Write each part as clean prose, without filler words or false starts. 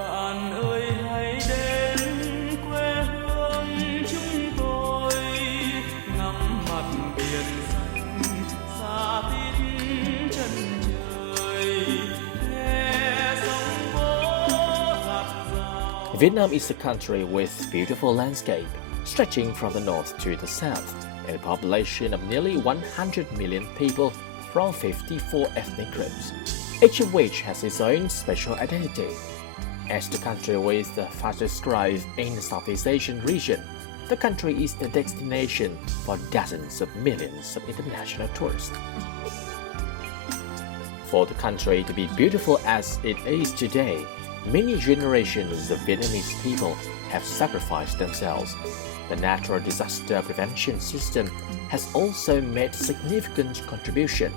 Bạn ơi hãy đến quê hương chúng tôi, ngắm mặt biển xanh xa tít chân trời, nghe sóng vỗ dạt dào. Vietnam is a country with beautiful landscape, stretching from the north to the south, and a population of nearly 100 million people from 54 ethnic groups, each of which has its own special identity. As the country with the fastest growth in the Southeast Asian region, the country is the destination for dozens of millions of international tourists. For the country to be beautiful as it is today, many generations of Vietnamese people have sacrificed themselves. The natural disaster prevention system has also made significant contribution.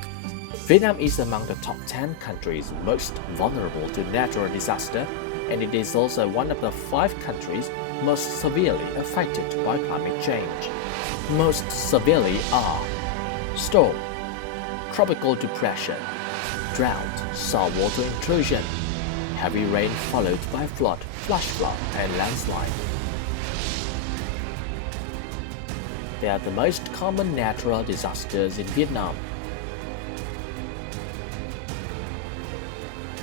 Vietnam is among the top 10 countries most vulnerable to natural disaster, and it is also one of the 5 countries most severely affected by climate change. Most severely are storm, tropical depression, drought, saltwater intrusion, heavy rain followed by flood, flash flood, and landslide. They are the most common natural disasters in Vietnam.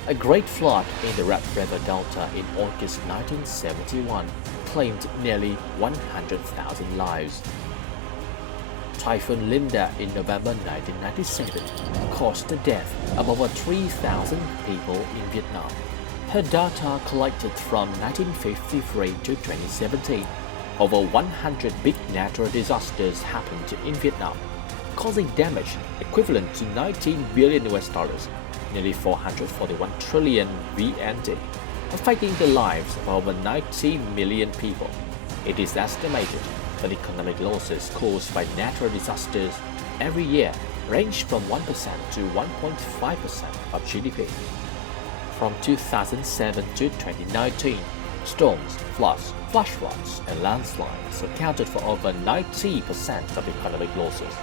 A great flood in the Red River Delta in August 1971 claimed nearly 100,000 lives. Typhoon Linda in November 1997 caused the death of over 3,000 people in Vietnam. Her data collected from 1953 to 2017, over 100 big natural disasters happened in Vietnam, causing damage equivalent to 19 billion US dollars, nearly 441 trillion VND, affecting the lives of over 90 million people. It is estimated that economic losses caused by natural disasters every year range from 1% to 1.5% of GDP. From 2007 to 2019, storms, floods, flash floods, and landslides accounted for over 90% of economic losses.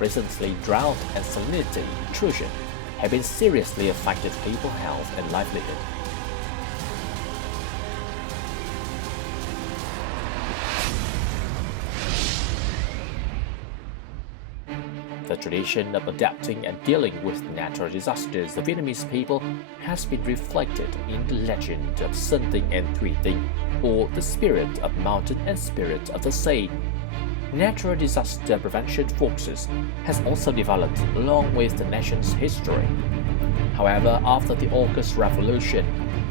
Recently, drought and salinity intrusion have been seriously affected people's health and livelihood. The tradition of adapting and dealing with natural disasters of Vietnamese people has been reflected in the legend of Sơn Tinh and Thủy Tinh, or the spirit of mountain and spirit of the sea. Natural disaster prevention forces has also developed along with the nation's history. However, after the August Revolution,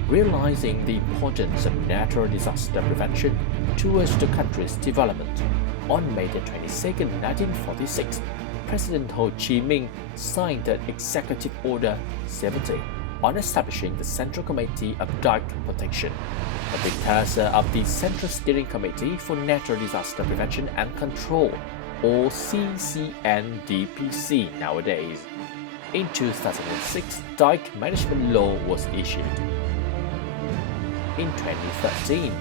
realizing the importance of natural disaster prevention towards the country's development, on May 22, 1946, President Ho Chi Minh signed the Executive Order 70 on establishing the Central Committee of Dike Protection, the precursor of the Central Steering Committee for Natural Disaster Prevention and Control, or CCNDPC nowadays. In 2006, Dike Management Law was issued. In 2013,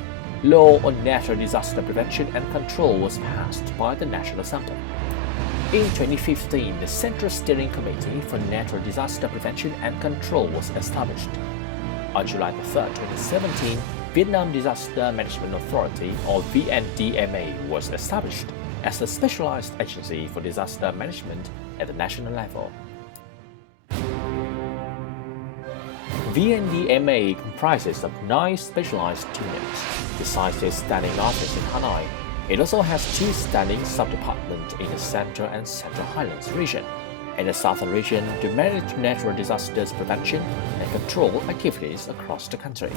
Law on Natural Disaster Prevention and Control was passed by the National Assembly. In 2015, the Central Steering Committee for Natural Disaster Prevention and Control was established. On July 3, 2017, Vietnam Disaster Management Authority, or VNDMA, was established as a specialized agency for disaster management at the national level. VNDMA comprises of 9 specialized units. Besides its standing office in Hanoi, it also has 2 standing sub-departments in the Central and Central Highlands region, and the Southern region to manage natural disasters prevention and control activities across the country.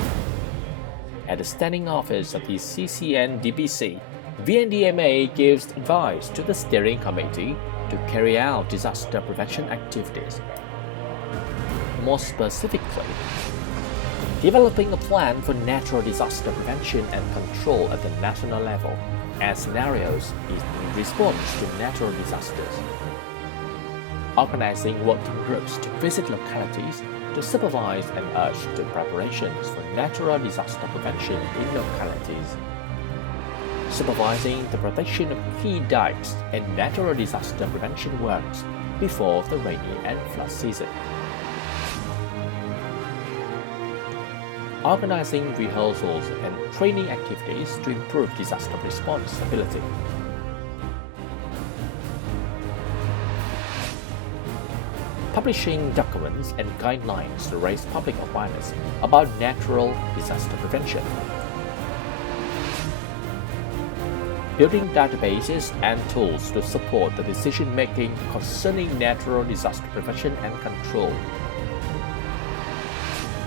At the standing office of the CCNDPC, VNDMA gives advice to the steering committee to carry out disaster prevention activities. More specifically, developing a plan for natural disaster prevention and control at the national level and scenarios in response to natural disasters. Organizing working groups to visit localities to supervise and urge the preparations for natural disaster prevention in localities. Supervising the protection of key dikes and natural disaster prevention works before the rainy and flood season. organizing rehearsals and training activities to improve disaster response ability. Publishing documents and guidelines to raise public awareness about natural disaster prevention. Building databases and tools to support the decision-making concerning natural disaster prevention and control.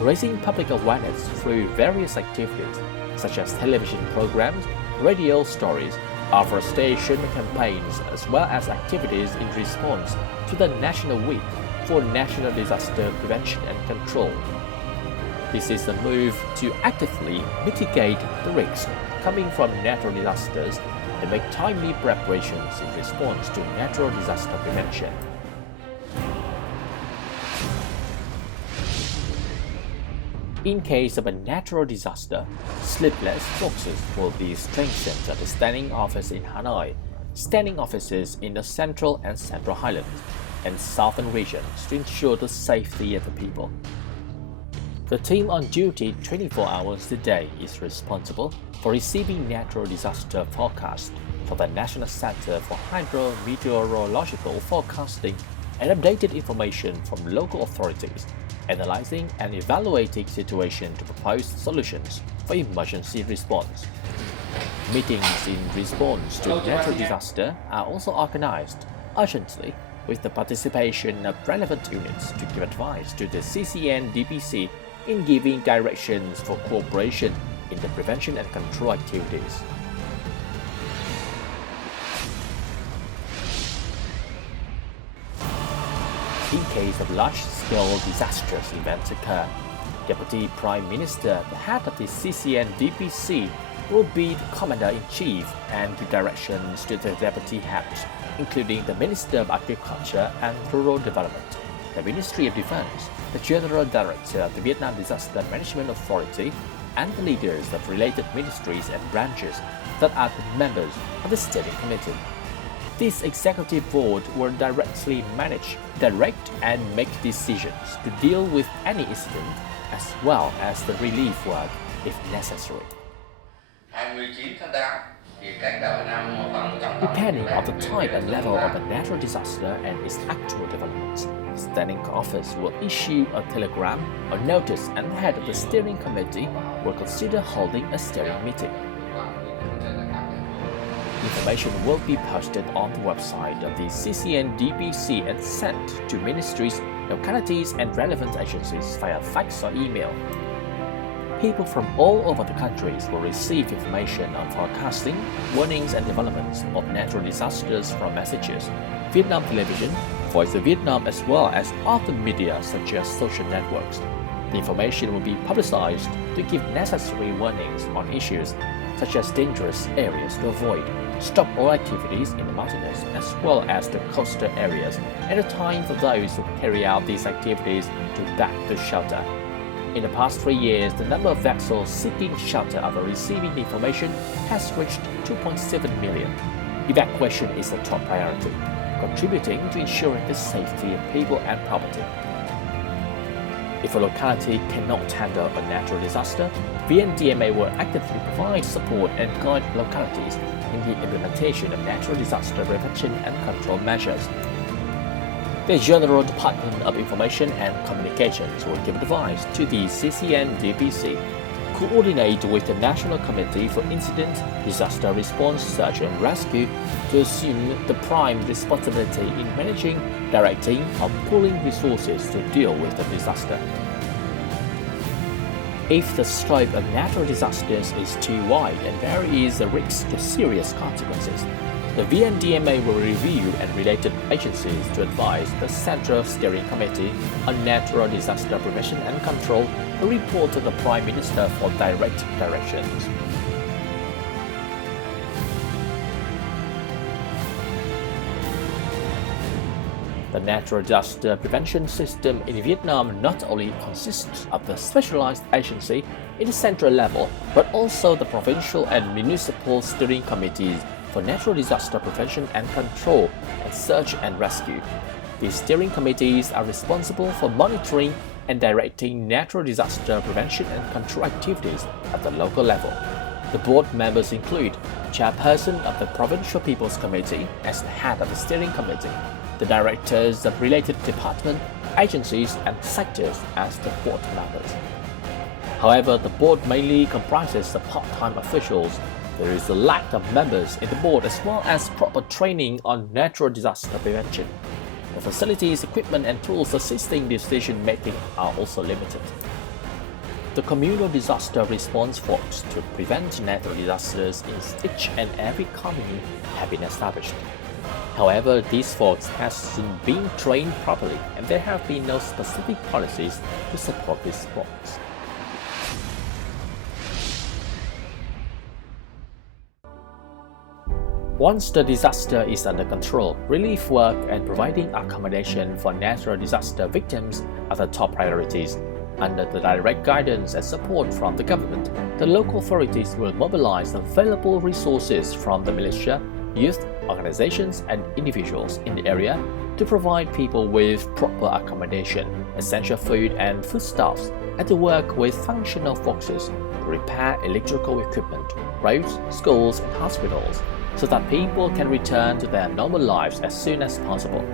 Raising public awareness through various activities such as television programs, radio stories, afforestation campaigns, as well as activities in response to the National Week for National Disaster Prevention and Control. This is a move to actively mitigate the risks coming from natural disasters and make timely preparations in response to natural disaster prevention. In case of a natural disaster, sleepless forces will be strengthened at the standing office in Hanoi, standing offices in the Central and Central Highlands, and Southern regions to ensure the safety of the people. The team on duty 24 hours a day is responsible for receiving natural disaster forecasts from the National Center for Hydrometeorological Forecasting and updated information from local authorities, analyzing and evaluating situations to propose solutions for emergency response. Meetings in response to natural disaster are also organized urgently with the participation of relevant units to give advice to the CCN-DPC in giving directions for cooperation in the prevention and control activities. In case of large-scale disastrous events occur, Deputy Prime Minister, the head of the CCN-DPC, will be the Commander-in-Chief and give directions to the Deputy Heads, including the Minister of Agriculture and Rural Development, the Ministry of Defense, the General Director of the Vietnam Disaster Management Authority, and the leaders of related ministries and branches that are the members of the Steering Committee. This executive board will directly manage, direct, and make decisions to deal with any incident as well as the relief work if necessary. Depending on the type and level of the natural disaster and its actual developments, the Standing Office will issue a telegram or notice, and the head of the Steering Committee will consider holding a steering meeting. Information will be posted on the website of the CCN-DPC and sent to ministries, localities, and relevant agencies via fax or email. People from all over the countries will receive information on forecasting, warnings, and developments of natural disasters from messages, Vietnam Television, Voice of Vietnam, as well as other media such as social networks. The information will be publicized to give necessary warnings on issues such as dangerous areas to avoid, stop all activities in the mountainous as well as the coastal areas at a time for those who carry out these activities to back to shelter. In the past 3 years, the number of vessels seeking shelter after receiving the information has reached 2.7 million. Evacuation is a top priority, contributing to ensuring the safety of people and property. If a locality cannot handle a natural disaster, VNDMA will actively provide support and guide localities in the implementation of natural disaster prevention and control measures. The General Department of Information and Communications will give advice to the CCN-DPC, coordinate with the National Committee for Incident, Disaster Response, Search and Rescue to assume the prime responsibility in managing, directing, or pooling resources to deal with the disaster. If the scope of natural disasters is too wide and there is a risk to serious consequences, the VNDMA will review and related agencies to advise the Central Steering Committee on Natural Disaster Prevention and Control to report to the Prime Minister for direct directions. The natural disaster prevention system in Vietnam not only consists of the specialized agency in the central level, but also the provincial and municipal steering committees for natural disaster prevention and control and search and rescue. These steering committees are responsible for monitoring, and directing natural disaster prevention and control activities at the local level. The board members include chairperson of the Provincial People's Committee as the head of the steering committee, the directors of related departments, agencies and sectors as the board members. However, the board mainly comprises of part-time officials. There is a lack of members in the board as well as proper training on natural disaster prevention. The facilities, equipment and tools assisting decision-making are also limited. The communal disaster response force to prevent natural disasters in each and every commune have been established. However, these force hasn't been trained properly and there have been no specific policies to support this force. Once the disaster is under control, relief work and providing accommodation for natural disaster victims are the top priorities. Under the direct guidance and support from the government, the local authorities will mobilize available resources from the militia, youth, organizations and individuals in the area to provide people with proper accommodation, essential food and foodstuffs, and to work with functional forces to repair electrical equipment, roads, schools and hospitals, so that people can return to their normal lives as soon as possible.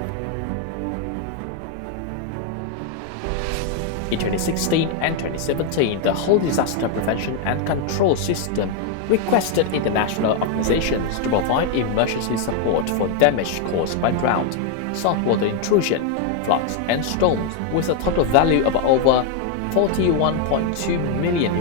In 2016 and 2017, the whole disaster prevention and control system requested international organizations to provide emergency support for damage caused by drought, saltwater intrusion, floods and storms with a total value of over $41.2 million.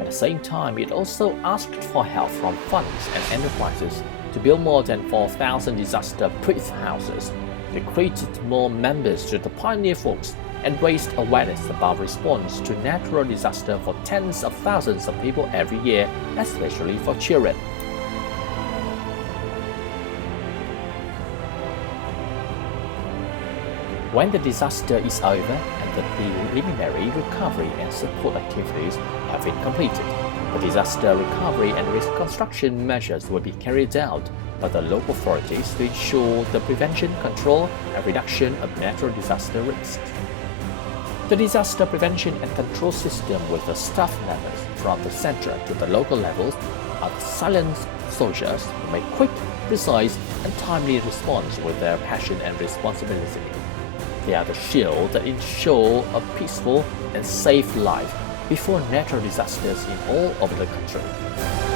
At the same time, it also asked for help from funds and enterprises to build more than 4,000 disaster-proof houses, recruited more members to the pioneer force, and raised awareness about response to natural disaster for tens of thousands of people every year, especially for children. When the disaster is over and the preliminary recovery and support activities have been completed, the disaster recovery and reconstruction measures will be carried out by the local authorities to ensure the prevention, control, and reduction of natural disaster risks. The disaster prevention and control system with the staff members from the central to the local levels are the silent soldiers who make quick, precise, and timely response with their passion and responsibility. They are the shield that ensure a peaceful and safe life before natural disasters in all over the country.